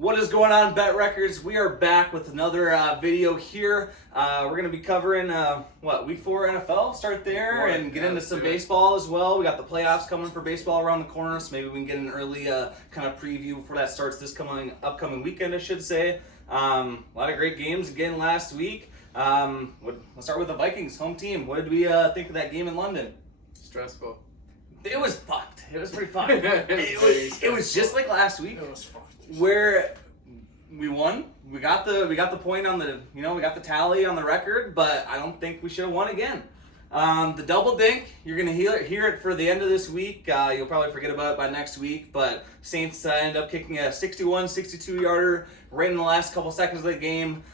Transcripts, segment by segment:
What is going on, Bet Records? We are back with another video here. We're going to be covering, week 4 NFL? Start there and get into some baseball as well. We got the playoffs coming for baseball around the corner, so maybe we can get an early kind of preview before that starts this upcoming weekend, I should say. A lot of great games again last week. Let's start with the Vikings, home team. What did we think of that game in London? Stressful. It was fucked. It was pretty fucked. it was just like last week. It was fucked. Where we won, we got the point on the, we got the tally on the record, but I don't think we should have won again. The double dink, you're gonna hear it for the end of this week. You'll probably forget about it by next week, but Saints end up kicking a 61-62 yarder right in the last couple seconds of the game.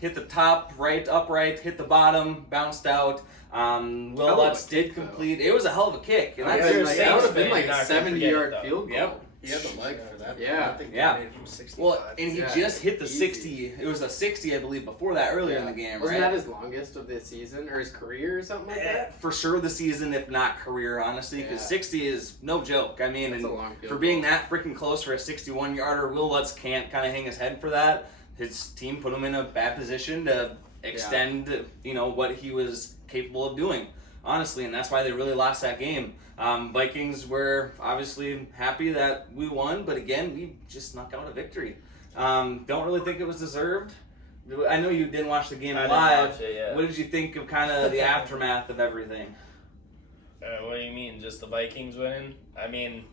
Hit the top right, upright, hit the bottom, bounced out. Will Lutz did complete. It was a hell of a kick. And that would have been like a 70-yard field goal. Yep. He had the leg for that. Yeah. I think he Yeah. made it from 65. Well, and he just hit the 60. It was a 60, I believe, before that earlier in the game, Wasn't right? that his longest of the season or his career or something like that? For sure the season, if not career, honestly, because 60 is no joke. I mean, That's a long field for being goal. that freaking close for a 61-yarder, Will Lutz can't kind of hang his head for that. His team put him in a bad position to extend, what he was capable of doing, honestly, and that's why they really lost that game. Vikings were obviously happy that we won, but again, we just snuck out a victory. Don't really think it was deserved. I know you didn't watch the game live. Didn't watch it, yeah. What did you think of kind of the aftermath of everything? What do you mean? Just the Vikings winning? I mean,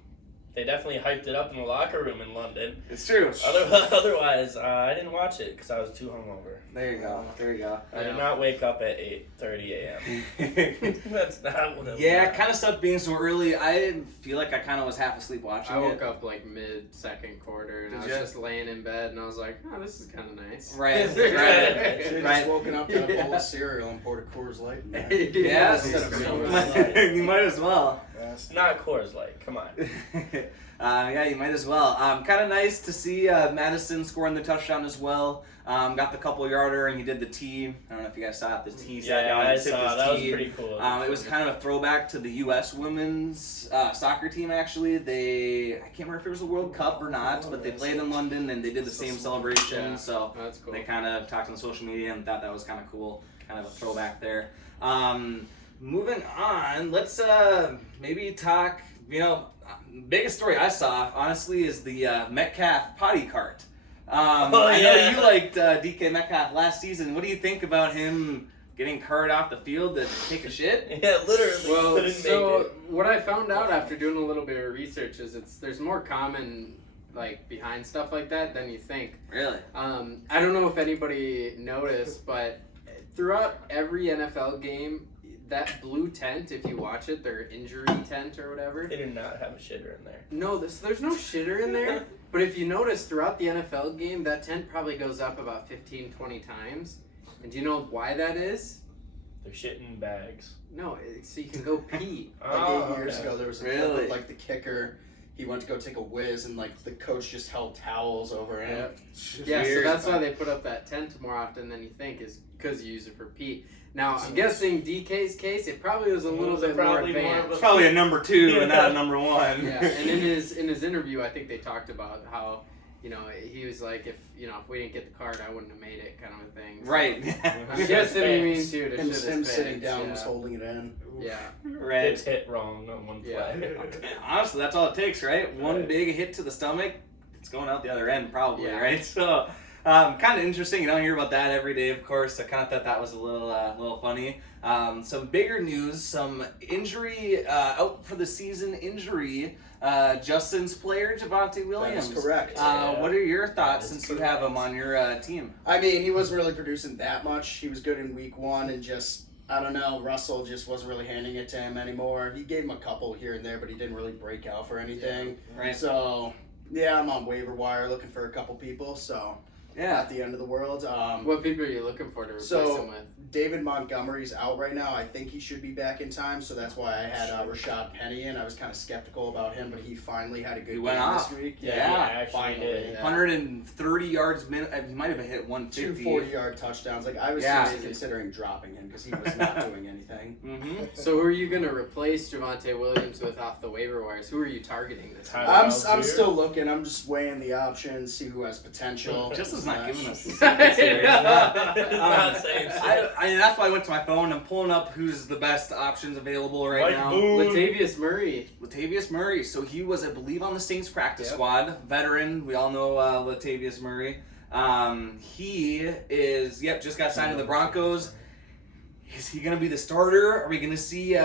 they definitely hyped it up in the locker room in London. It's true. Otherwise, I didn't watch it because I was too hungover. There you go. There you go. I did not wake up at 8:30 a.m. That's not what it was. Yeah, kind of sucked being so early. I feel like I kind of was half asleep watching I it. woke up like mid-second quarter and I was just laying in bed and I was like, oh, this is kind of nice. Right. Should Right. have just woken up, got a bowl of cereal and poured a Coors Light in there. Yes. Instead of You might as well. Not Coors Light. Come on. Yeah, you might as well. Kind of nice to see Madison scoring the touchdown as well. Got the couple yarder and he did the tee. I don't know if you guys saw it. The tee sat down I and tipped saw. his That was tee. pretty cool. It was kind of a throwback to the U.S. women's soccer team, actually. I can't remember if it was the World Cup or not, but they played in London and they did the same celebration. Yeah, So that's cool. they kind of talked on social media and thought that was kind of cool. Kind of a throwback there. Moving on, let's maybe talk, biggest story I saw, honestly, is the Metcalf Potty cart. I know you liked DK Metcalf last season. What do you think about him getting carted off the field to take a shit? Yeah, literally. Well, couldn't so make it. what I found out after doing a little bit of research is there's more common behind stuff like that than you think. Really? I don't know if anybody noticed, but throughout every NFL game, that blue tent, if you watch it, their injury tent or whatever. They did not have a shitter in there. No, there's no shitter in there. But if you notice throughout the NFL game, that tent probably goes up about 15, 20 times. And do you know why that is? They're shitting bags. No, so you can go pee. Like 8 years ago, there was a clip Really? of the kicker. He went to go take a whiz, and the coach just held towels over him. Yeah, so Weird. that's why they put up that tent more often than you think, is because you use it for pee. Now, I'm guessing DK's case, it probably was a little bit more probably more of advanced. It's probably a number 2 and not a number 1. Yeah, and in his interview, I think they talked about how, he was like, if we didn't get the card, I wouldn't have made it, kind of a thing. So Right. I'm guessing he means to Him, shit him his sitting pants, down yeah. was holding it in. Yeah. Right. It's hit wrong on one Yeah. play. Honestly, that's all it takes, right? One Right. big hit to the stomach, it's going out the other end probably, Yeah. right? So, kind of interesting. You don't hear about that every day, of course. I kind of thought that was a little funny. Some bigger news, some injury, out for the season injury. Justin's player, Javonte Williams. That is correct. What are your thoughts That is since you have him on your team? I mean, he wasn't really producing that much. He was good in week 1 and just, I don't know, Russell just wasn't really handing it to him anymore. He gave him a couple here and there, but he didn't really break out for anything. Right. So, yeah, I'm on waiver wire looking for a couple people, so Not the end of the world. What people are you looking for to replace him with? David Montgomery's out right now. I think he should be back in time, so that's why I had Rashad Penny in. I was kind of skeptical about him, but he finally had a good game this week. Yeah, finally. 130 yards minute. He might have hit 150. 2 40-yard touchdowns. Like, I was seriously considering dropping him because he was not doing anything. Mm-hmm. So who are you going to replace Javonte Williams with off the waiver wires? Who are you targeting this week? I'm still looking. I'm just weighing the options, see who has potential. Justin's not giving us the Not saying so. That's why I went to my phone. I'm pulling up who's the best options available right now. Latavius Murray. Latavius Murray. So he was, I believe, on the Saints practice squad. Veteran. We all know Latavius Murray. He is, just got signed to the Broncos. Is he going to be the starter? Are we going to see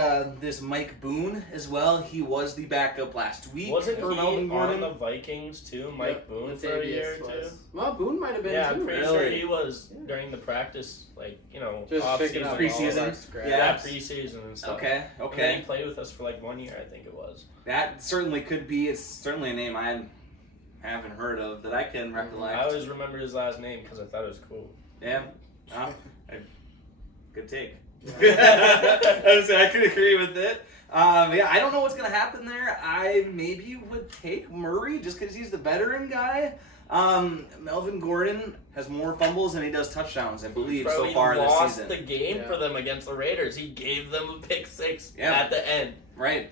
this Mike Boone as well? He was the backup last week. Wasn't for he Melvin Gordon on the Vikings too? Mike Boone for a year or two? Well, Boone might have been Yeah, too. I'm pretty sure he was during the practice, just off picking season, up preseason. Yeah, preseason and stuff. Okay. And then he played with us for 1 year, I think it was. That certainly could be. It's certainly a name I haven't heard of that I can recollect. I always remember his last name because I thought it was cool. Yeah. Good take. I could agree with it. I don't know what's going to happen there. I maybe would take Murray just because he's the veteran guy. Melvin Gordon has more fumbles than he does touchdowns, I believe, so far this season. He lost the game for them against the Raiders. He gave them a pick six at the end. Right.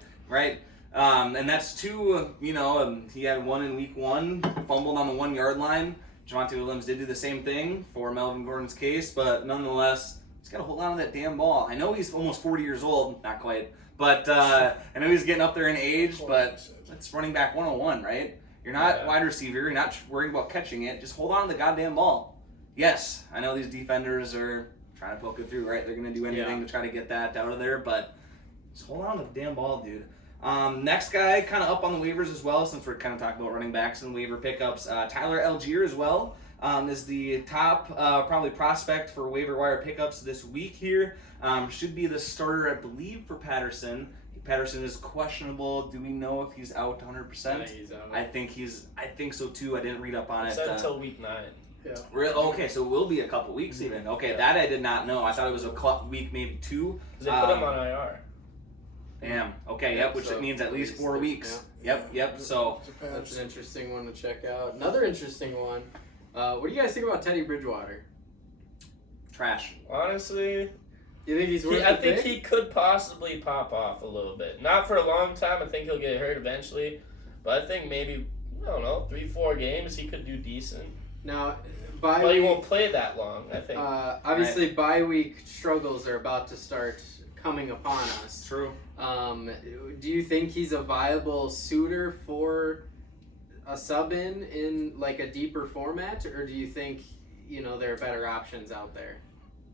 And that's two, he had one in week 1, fumbled on the 1 yard line. Javonte Williams did do the same thing for Melvin Gordon's case, but nonetheless, he's got to hold on to that damn ball. I know he's almost 40 years old, not quite, but I know he's getting up there in age, but it's running back 101, right? You're not wide receiver, you're not worrying about catching it, just hold on to the goddamn ball. Yes, I know these defenders are trying to poke it through, right? They're going to do anything to try to get that out of there, but just hold on to the damn ball, dude. Next guy, kind of up on the waivers as well, since we're kind of talking about running backs and waiver pickups. Tyler Algier as well is the top probably prospect for waiver wire pickups this week here. Should be the starter, I believe, for Patterson. Patterson is questionable. Do we know if he's out 100%? Yeah, he's out. I think so too. I didn't read up on it. It's until week 9. Yeah. Okay, so it will be a couple weeks even. Okay, that I did not know. I thought it was a week, maybe 2. Because they put him on IR. Damn. Okay. Yep. Which means at least 4 weeks. Yep. So that's an interesting one to check out. Another interesting one. What do you guys think about Teddy Bridgewater? Trash. Honestly, you think he's worth I think he could possibly pop off a little bit. Not for a long time. I think he'll get hurt eventually. But I think maybe, 3-4 games he could do decent. Now, he won't play that long, I think. Obviously, bye week struggles are about to start coming upon us. True. Do you think he's a viable suitor for a sub in like a deeper format, or do you think there are better options out there?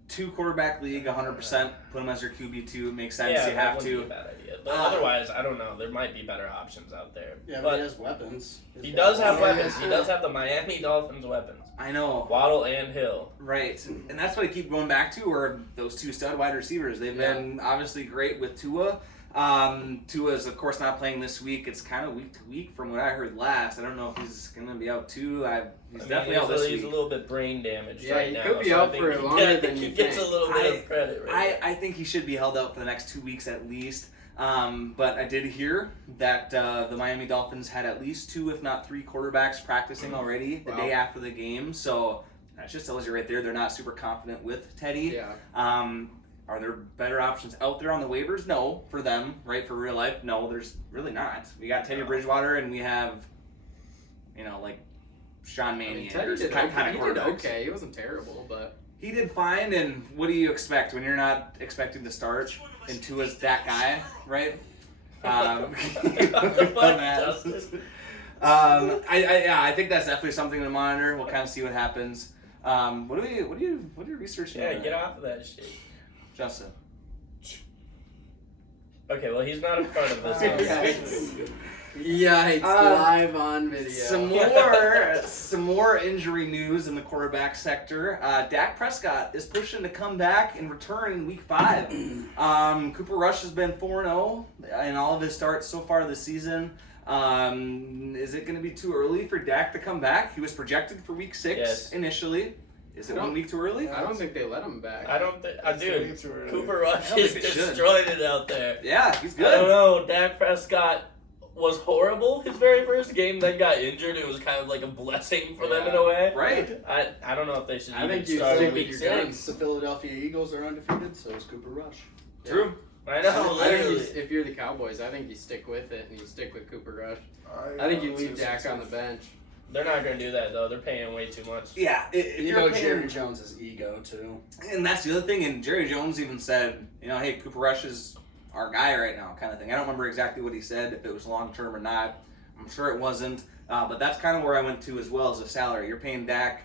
2 quarterback league, 100%. Put him as your QB2. It makes sense. Yeah, you have that to. wouldn't be a bad idea. But otherwise, I don't know. There might be better options out there. Yeah, but he has weapons. He does have weapons. He does have the Miami Dolphins weapons. I know. Waddle and Hill. Right. And that's what I keep going back to, are those 2 stud wide receivers. They've been obviously great with Tua. Tua's, of course, not playing this week. It's kind of week to week from what I heard last. I don't know if he's going to be out too. He's definitely out this week. He's a little bit brain damaged right now. He could be out for longer than you think. He gets a little bit of credit I think he should be held out for the next 2 weeks at least. But I did hear that the Miami Dolphins had at least 2, if not 3 quarterbacks practicing already the day after the game. So that just tells you right there they're not super confident with Teddy. Yeah. Are there better options out there on the waivers? No, for them, right? For real life, no, there's really not. We got Teddy Bridgewater, and we have, like Sean Mannion. Teddy did quarterbacks. okay. He wasn't terrible, but he did fine. And what do you expect when you're not expecting to start? And Tua's that guy, right? I think that's definitely something to monitor. We'll kind of see what happens. What are you researching? Yeah, get off of that shit. Justin. Okay, well, he's not a part of this. Yikes, live on video. Some more injury news in the quarterback sector. Dak Prescott is pushing to come back and return in week 5. Cooper Rush has been 4-0 in all of his starts so far this season. Is it going to be too early for Dak to come back? He was projected for week 6 Yes. initially. Is it 1 week too early? I don't think they let him back. I don't think. Dude, Too early. Cooper Rush I don't is think they should. destroyed it out there. Yeah, he's I don't good. know. Dak Prescott was horrible his very first game, then got injured. It was kind of like a blessing for them in a way. Right. I don't know if they should I even think you start stick in with week your guns. 6. The Philadelphia Eagles are undefeated, so is Cooper Rush. True. I know, I think literally. if you're the Cowboys, I think you stick with it and you stick with Cooper Rush. I think you leave Dak on the bench. They're not going to do that, though. They're paying way too much. Yeah. If You you're know paying- Jerry Jones' ego, too. And that's the other thing. And Jerry Jones even said, hey, Cooper Rush is our guy right now, kind of thing. I don't remember exactly what he said, if it was long term or not. I'm sure it wasn't. But that's kind of where I went to as well as a salary. You're paying Dak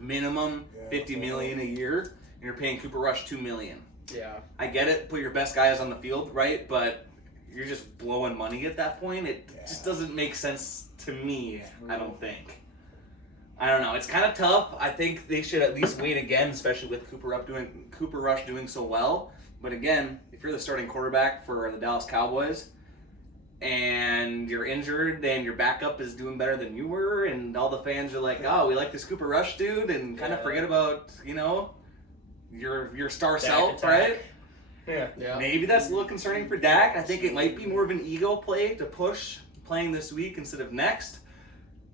minimum $50 million a year, and you're paying Cooper Rush $2 million. Yeah. I get it. Put your best guys on the field, right? But you're just blowing money at that point. It just doesn't make sense to me, I don't think. I don't know. It's kind of tough. I think they should at least wait again, especially with Cooper Rush doing so well. But again, if you're the starting quarterback for the Dallas Cowboys and you're injured and your backup is doing better than you were, and all the fans are like, "Oh, we like this Cooper Rush dude," and kind of forget about your star Dak self, attack. right? Yeah. Maybe that's a little concerning for Dak. I think it might be more of an ego play to push playing this week instead of next.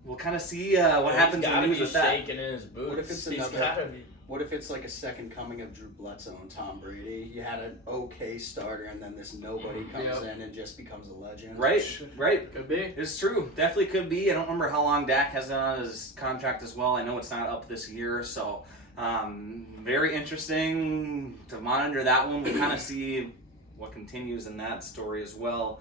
We'll kind of see what happens in the news with that. Shaking in his boots. What if it's He's another- gotta be. What if it's like a second coming of Drew Bledsoe and Tom Brady? You had an okay starter, and then this nobody comes in and just becomes a legend. Right. Could be. It's true. Definitely could be. I don't remember how long Dak has on his contract as well. I know it's not up this year, so very interesting to monitor that one. We kind of see what continues in that story as well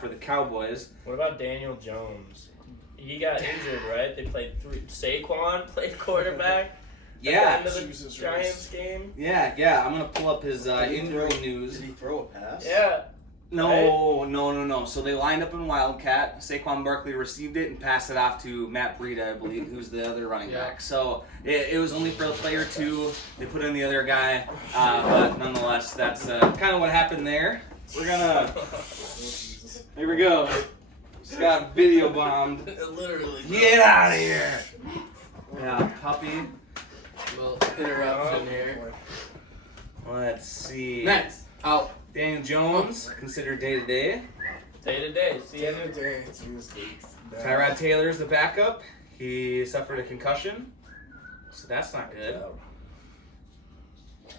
for the Cowboys. What about Daniel Jones? He got injured, right? They played Saquon played quarterback. Yeah. At the end of the Jesus Giants Christ. game. Yeah. I'm gonna pull up his Did he injury throw- news. Did he throw a pass? Yeah. No. So they lined up in Wildcat. Saquon Barkley received it and passed it off to Matt Breida, I believe, who's the other running back. So it was only for a play or two. They put in the other guy, but nonetheless, that's kind of what happened there. We're gonna. Here we go. Just got video bombed. Literally. Get out of here. Yeah, puppy. Well, interruption here. Let's see. Next. Out. Daniel Jones, considered day to day. Day to day. See End of the day, Tuesday. Tyrod Taylor's the backup. He suffered a concussion, so that's not good.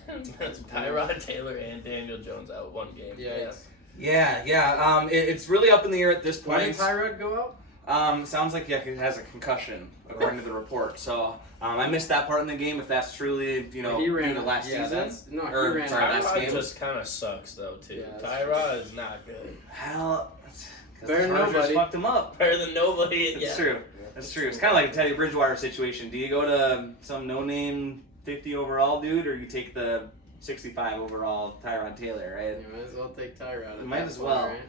Tyrod Taylor and Daniel Jones out one game. Yeah. Yeah. It's really up in the air at this Why did point. Tyrod go out? Sounds like he has a concussion, according to the report. So I missed that part in the game. If that's truly He due ran to last season, he Or, ran sorry, out. last Tyrod game. just kind of sucks though too. Yeah, that's Tyrod is not good. hell, because Better the than Chargers nobody. fucked him up. Better than nobody. That's Yeah. true. That's true. It's kind of like a Teddy Bridgewater situation. Do you go to some no-name 50 overall dude, or you take the 65 overall Tyrod Taylor, right? You might as well take Tyrod. at Might that as point, well. right?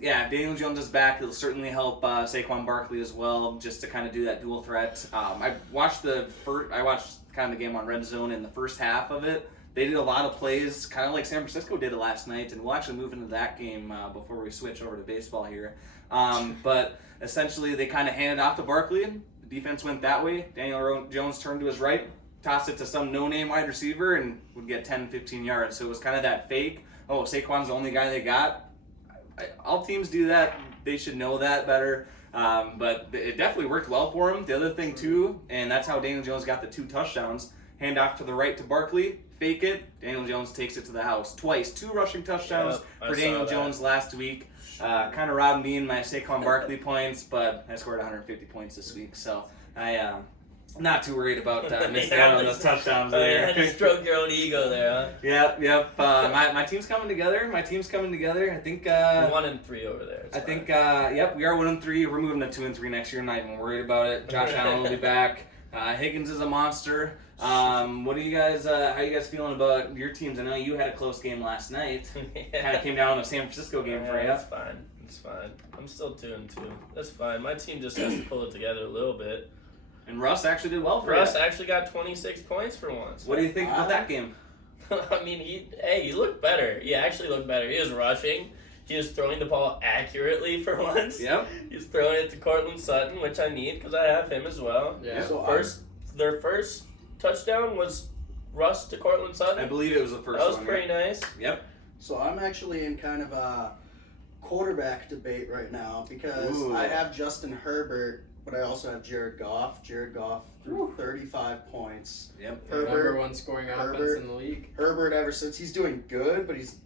If Daniel Jones is back, it'll certainly help Saquon Barkley as well, just to kind of do that dual threat. I watched kind of the game on Red Zone in the first half of it. They did a lot of plays, kind of like San Francisco did it last night, and we'll actually move into that game before we switch over to baseball here. But essentially, they kind of handed off to Barkley. The defense went that way. Daniel Jones turned to his right, tossed it to some no-name wide receiver, and would get 10, 15 yards. So it was kind of that fake, Saquon's the only guy they got. All teams do that. They should know that better. But it definitely worked well for him. The other thing, too, and that's how Daniel Jones got the 2 touchdowns. Hand off to the right to Barkley, fake it. Daniel Jones takes it to the house twice. 2 rushing touchdowns Yep, for I Daniel saw that. Jones last week. Kind of robbed me and my Saquon Barkley points, but I scored 150 points this week. So I'm not too worried about missing out on those touchdowns You there. had to stroke your own ego there, huh? Yep. My team's coming together. I think. You're 1-3 over there. It's I fine. think, we are 1-3. We're moving to 2-3 next year. I'm not even worried about it. Josh Allen will be back. Higgins is a monster. What do you guys? How you guys feeling about your teams? I know you had a close game last night. Kind of came down on the San Francisco game for you. It's fine. I'm still 2-2. That's fine. My team just has to pull it together a little bit. And Russ actually did well for Russ you. actually got 26 points for once. What do you think about that game? I mean, he looked better. He actually looked better. He was rushing. He was throwing the ball accurately for once. Yep. He's throwing it to Cortland Sutton, which I need because I have him as well. Yeah. So Their first touchdown was Russ to Cortland Sutton. I believe it was the first That was one. pretty nice. Yep. So I'm actually in kind of a quarterback debate right now because Ooh. I have Justin Herbert, but I also have Jared Goff. Jared Goff threw 35 points. Yep. Herbert- Number one scoring offense Herbert- in the league. Herbert, ever since, he's doing good, but he's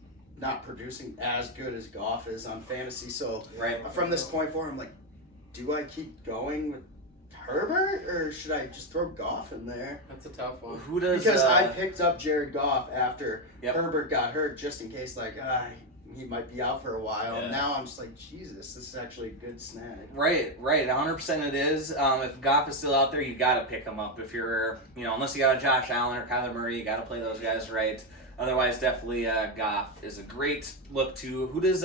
not producing as good as Goff is on fantasy. So Right. from this point forward, I'm like, do I keep going with Herbert or should I just throw Goff in there? That's a tough one. Who does? Because I picked up Jared Goff after Yep. Herbert got hurt, just in case, like, he might be out for a while. Yeah. Now I'm just like, Jesus, this is actually a good snag. Right, 100% it is. If Goff is still out there, you got to pick him up. If you're, unless you got a Josh Allen or Kyler Murray, you got to play those guys right. Otherwise, definitely Goff is a great look to. Who does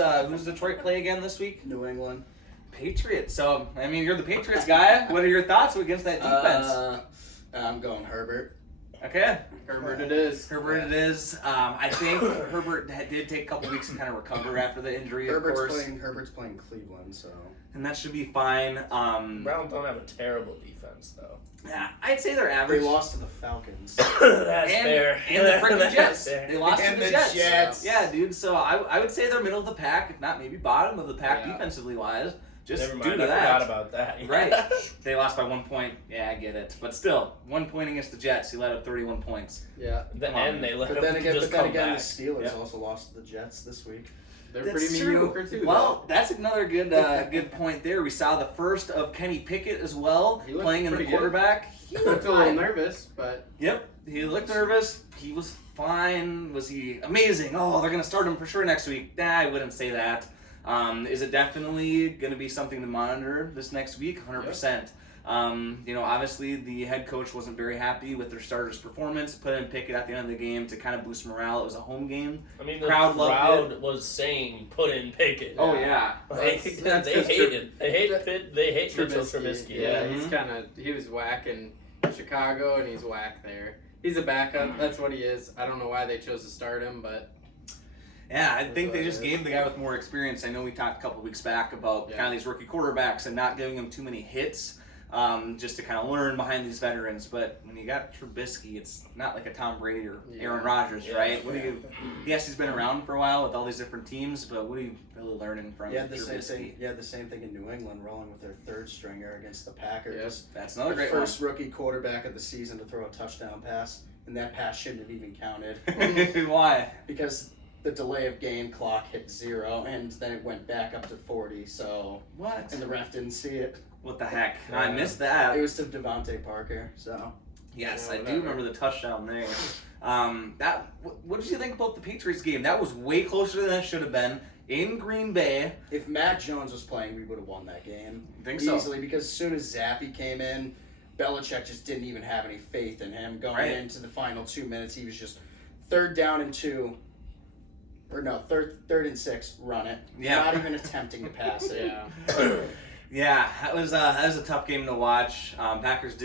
Detroit play again this week? New England. Patriots. So, I mean, you're the Patriots guy. What are your thoughts against that defense? I'm going Herbert. Okay. Herbert it is. Herbert it is. I think Herbert did take a couple weeks to kind of recover after the injury, of course. Herbert's playing Cleveland, so. And that should be fine. Browns don't have a terrible defense, though. Yeah, I'd say they're They average. lost to the Falcons. That's fair. And the freaking That's Jets. fair. They lost And to the the Jets. Jets. Yeah, dude. So I would say they're middle of the pack, if not maybe bottom of the pack Yeah. defensively wise. Just Never due mind, to I that. forgot about that. Right. They lost by 1 point. Yeah, I get it. But still, 1 point against the Jets. He let up 31 points. Yeah. The end, they let But them then again, just the come back. Steelers Yep. also lost to the Jets this week. They're That's pretty true. mediocre too. Well, that's another good good point there. We saw the first of Kenny Pickett as well, He looked playing in the pretty good. quarterback. He though. I looked feel a little fine. nervous, but Yep, he looked nervous. He was fine. Was he amazing? Oh, they're going to start him for sure next week. Nah, I wouldn't say that. Is it definitely going to be something to monitor this next week? 100%. Obviously the head coach wasn't very happy with their starter's performance. Put in Pickett at the end of the game to kind of boost morale. It was a home game. I mean, the Crowd loved crowd was saying, "Put in Pickett." Oh yeah, Like, That's they 'cause hated. They hate Mitchell Trubisky. Yeah, Yeah. Mm-hmm. He was whack in Chicago and he's whack there. He's a backup. That's what he is. I don't know why they chose to start him, but yeah. I think they what just it is. gave the guy with more experience. I know we talked a couple weeks back about kind of these rookie quarterbacks and not giving them too many hits. Just to kind of learn behind these veterans, but when you got Trubisky, it's not like a Tom Brady or Aaron Rodgers, right? What do you? Yes, he's been around for a while with all these different teams, but what are you really learning from Yeah, the Trubisky? same thing. Yeah, the same thing in New England, rolling with their third stringer against the Packers. That's another The great first rookie quarterback of the season to throw a touchdown pass, and that pass shouldn't have even counted one. Why? because the delay of game clock hit 0, and then it went back up to 40. So, What? and the ref didn't see it. What the heck? I missed that. It was to Devontae Parker. So, Yes, Yeah, I do whatever. remember the touchdown there. What did you think about the Patriots game? That was way closer than it should have been in Green Bay. if Matt Jones was playing, we would have won that game Think so? easily because as soon as Zappy came in, Belichick just didn't even have any faith in him. Going Right. into the final 2 minutes, he was just 3rd down and 2. Or no, third and 6, run it. Yeah. Not even attempting to pass it. yeah. Yeah, that was a tough game to watch. Packers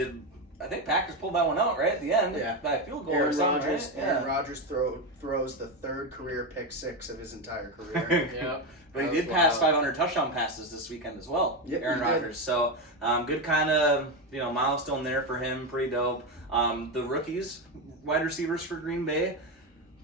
pulled that one out right at the end. Yeah. By a field goal or Aaron something, Rodgers, right? Aaron Rodgers throws the 3rd career pick 6 of his entire career. Yep. But he That did was pass wild. 500 touchdown passes this weekend as well, Yep, Aaron he did. Rodgers. So good kind of milestone there for him, pretty dope. The rookies, wide receivers for Green Bay,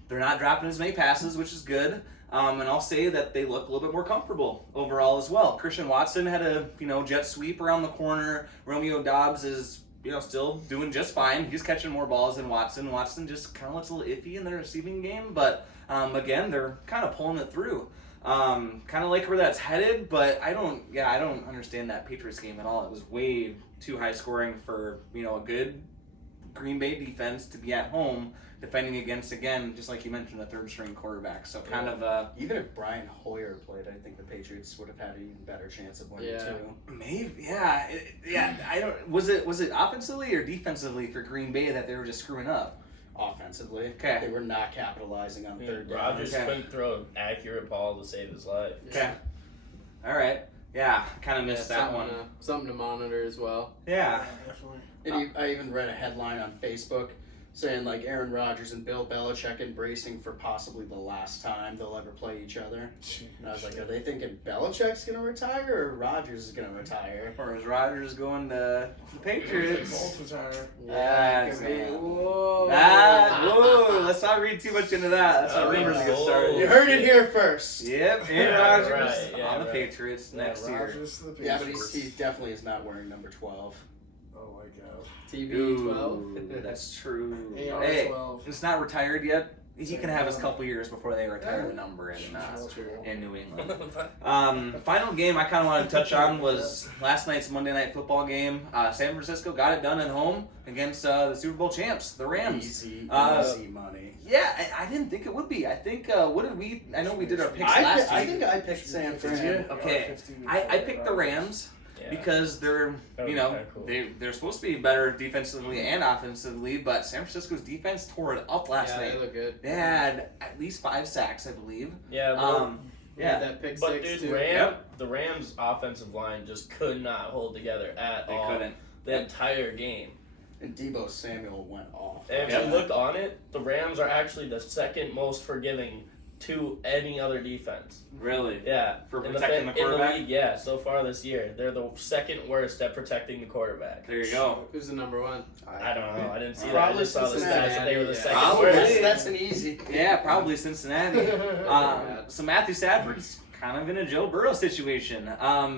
they're not dropping as many passes, which is good. And I'll say that they look a little bit more comfortable overall as well. Christian Watson had a jet sweep around the corner. Romeo Doubs is still doing just fine. He's catching more balls than Watson. Watson just kind of looks a little iffy in the receiving game, but again, they're kind of pulling it through. Kind of like where that's headed, but I don't understand that Patriots game at all. It was way too high scoring for a good Green Bay defense to be at home defending against, again, just like you mentioned, a third string quarterback. So kind of Even if Brian Hoyer played, I think the Patriots would have had an even better chance of winning too. maybe I don't was it offensively or defensively for Green Bay that they were just screwing up? Offensively, Okay. they were not capitalizing on third down. Rodgers Okay. couldn't throw an accurate ball to save his life. Okay. All right. Yeah, kind of missed that one. Something to monitor as well. Yeah. And I even read a headline on Facebook saying like Aaron Rodgers and Bill Belichick embracing for possibly the last time they'll ever play each other. And I was like, are they thinking Belichick's gonna retire or Rodgers is gonna retire? Or is Rodgers going to the Patriots? Both retire. That's Whoa. whoa, let's not read too much into that. That's how rumors get started. You heard it here first. Yep, Aaron Yeah, Rodgers right, yeah, on the right. Patriots next year. Rodgers to the Yeah, but Patriots. he definitely is not wearing number 12. Oh my god. TB12. That's true. AR Hey, 12. it's not retired yet. He can have his couple years before they retire the number in New England. The final game I kind of want to touch on was last night's Monday Night Football game. San Francisco got it done at home against the Super Bowl champs, the Rams. Easy money. Yeah, I didn't think it would be. I think, what did we, I know we did our picks last I week. think I picked San Fran. Okay, I picked the Rams. Yeah. Because they're, That would you be know, kinda cool. they're supposed to be better defensively and offensively, but San Francisco's defense tore it up last Yeah, night. they look good. They had at least 5 sacks, I believe. Yeah, but, Yeah. That pick but six dude, too. the Rams' offensive line just could not hold together at They all couldn't. the entire game. And Deebo Samuel went off. And if Yeah. you look on it, the Rams are actually the second most forgiving to any other defense. Really? Yeah, For in protecting the in quarterback? the league, yeah, so far this year, they're the second worst at protecting the quarterback. There you go. Who's the number one? I don't know. I didn't see that. I Probably just saw the Cincinnati. stats that they were the Yeah. second Probably. worst. That's an easy. Yeah, probably Cincinnati. So Matthew Stafford's kind of in a Joe Burrow situation.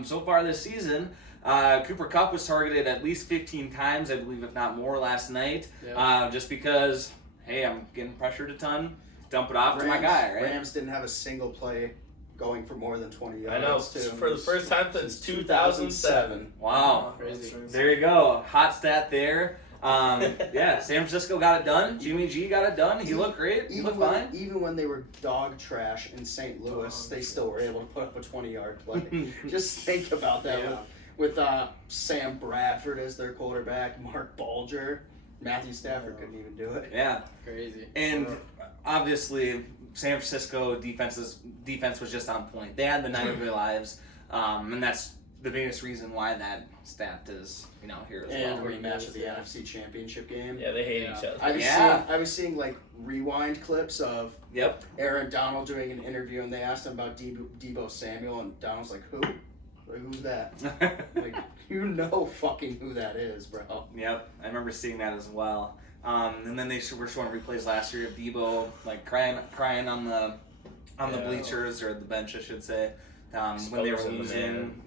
So far this season, Cooper Kupp was targeted at least 15 times, I believe, if not more, last night. Yeah. Just because, hey, I'm getting pressured a ton. Dump it off to my guy, right? Rams didn't have a single play going for more than 20 yards. I know. too. For the first time since 2007. Wow. Crazy. There you go. Hot stat there. Yeah, San Francisco got it done. Jimmy G got it done. He looked great. He looked fine. Even when they were dog trash in St. Louis, they still were able to put up a 20-yard play. Just think about that Yeah. with Sam Bradford as their quarterback, Mark Bulger. Matthew Stafford couldn't even do it. Yeah. Crazy. And obviously, San Francisco defense was just on point. They had the night of their lives, and that's the biggest reason why that stat is, here as And well. rematch of the NFC Championship game. Yeah, they hate Yeah. each other. I was seeing like rewind clips of Yep. Aaron Donald doing an interview, and they asked him about Deebo Samuel, and Donald's like, "Who? Like, who's that?" Like, you know, fucking who that is, bro. Yep. I remember seeing that as well. And then they were showing replays last year of Debo like crying on the Yeah. bleachers or the bench, I should say. When they were Exposing the losing. man.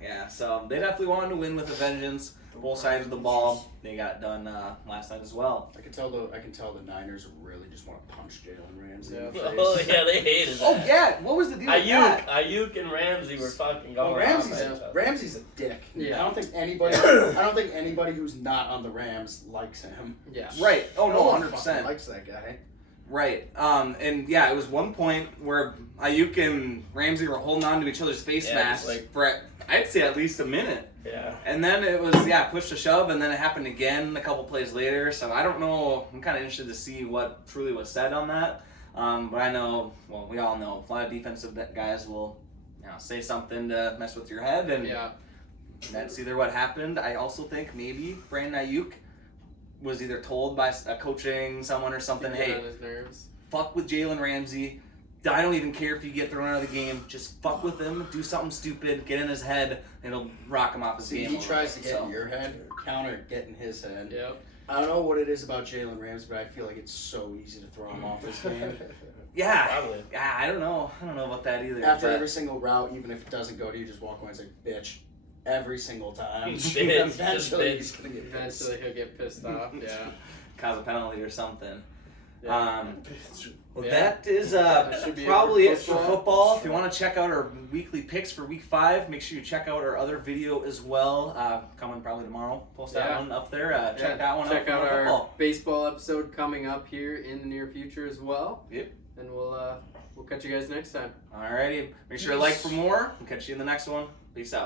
Yeah. So they definitely wanted to win with a vengeance. Both sides of the ball. They got it done last night as well. I can tell the Niners really just want to punch Jalen Ramsey in the face. Oh yeah, they hated that. Oh yeah, what was the deal with that? Ayuk and Ramsey were fucking going Well, off at each other. Ramsey's a dick. Yeah. I don't think anybody who's not on the Rams likes him. Yeah. Right. Oh no, one 100%. fucking likes that guy. Right. And yeah, it was one point where Ayuk and Ramsey were holding on to each other's face Yeah, masks just for I'd say at least a minute. Yeah. And then it was push to shove, and then it happened again a couple plays later. So I don't know. I'm kind of interested to see what truly was said on that. But I know, well, we all know a lot of defensive guys will say something to mess with your head, and Yeah. that's either what happened. I also think maybe Brandon Ayuk was either told by a coaching someone or something, To get hey, on his nerves. fuck with Jalen Ramsey. I don't even care if you get thrown out of the game. Just fuck with him. Do something stupid. Get in his head. And it'll rock him off his See, game. he a little tries to bit, get so. in your head, counter get in his head. Yep. I don't know what it is about Jalen Ramsey, but I feel like it's so easy to throw him off his game. Yeah. Probably. Yeah, I don't know. I don't know about that either. After but- every single route, even if it doesn't go to you, just walk away and say, bitch. Every single time. Bitch, just Eventually, bitch. he's going to get pissed. Eventually he'll get pissed off. Yeah. cause a penalty or something. Yeah. Well, Yeah. that is That should be probably it it for for football. football. If you want to check out our weekly picks for week 5, make sure you check out our other video as well. Coming probably tomorrow. Post that Yeah. one up there. Check Yeah. that one Check out. out for our football. baseball episode coming up here in the near future as well. Yep. And we'll catch you guys next time. Alrighty. Make sure to like for more. We'll catch you in the next one. Peace out.